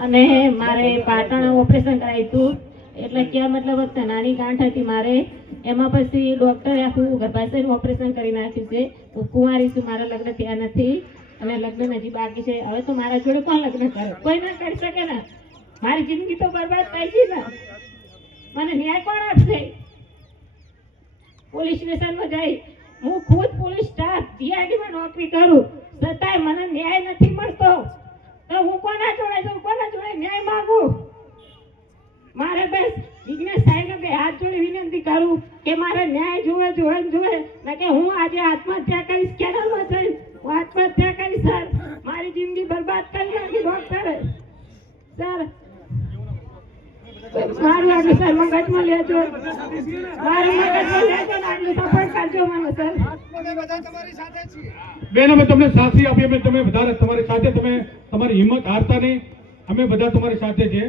અને મારે પાટણ ઓપરેશન કરાવ્યું હતું. એટલે ક્યાં મતલબ નાની ગાંઠ હતી મારે. એમાં પછી ડોક્ટરે આખું ગર્ભાશયનું ઓપરેશન કરી નાખ્યું છે. હું કુંવારી છું, મારા લગ્ન થયા નથી. અને લગ્ન હજી બાકી છે. હવે તો મારા જોડે કોણ લગ્ન કરે? કોઈ ના કરી શકે ને? મારી જિંદગી તો બરબાદ થઈ ગઈ ને. મને ન્યાય કોણ આપશે? પોલીસ સ્ટેશનમાં જઈ. હું ખુદ પોલીસ સ્ટાફ જીઆઈડીમાં નોકરી કરું. છતાંય મને ન્યાય નથી મળતો. ન્યાય માંગુ મારે બસ જિજ્ઞેશ સાહેબને બે હાથ જોડે વિનંતી કરું કે મારે ન્યાય જોવે જોવે ને જોવે ને કે હું આજે આત્મહત્યા કરીશ કેનાલમાં જઈને હું આત્મહત્યા કરીશ સર મારી જિંદગી બરબાદ કરી નાખી ડોક્ટરે સર મારું આગળ સર મગજમાં લેજો મારું મગજમાં લેજો ને આગળ સપોર્ટ કરજો મને સર બેન અમે તમને સાથી આપી અમે તમે વધારે તમારી સાથે તમે તમારી હિંમત હારતા નહીં અમે બધા તમારી સાથે છે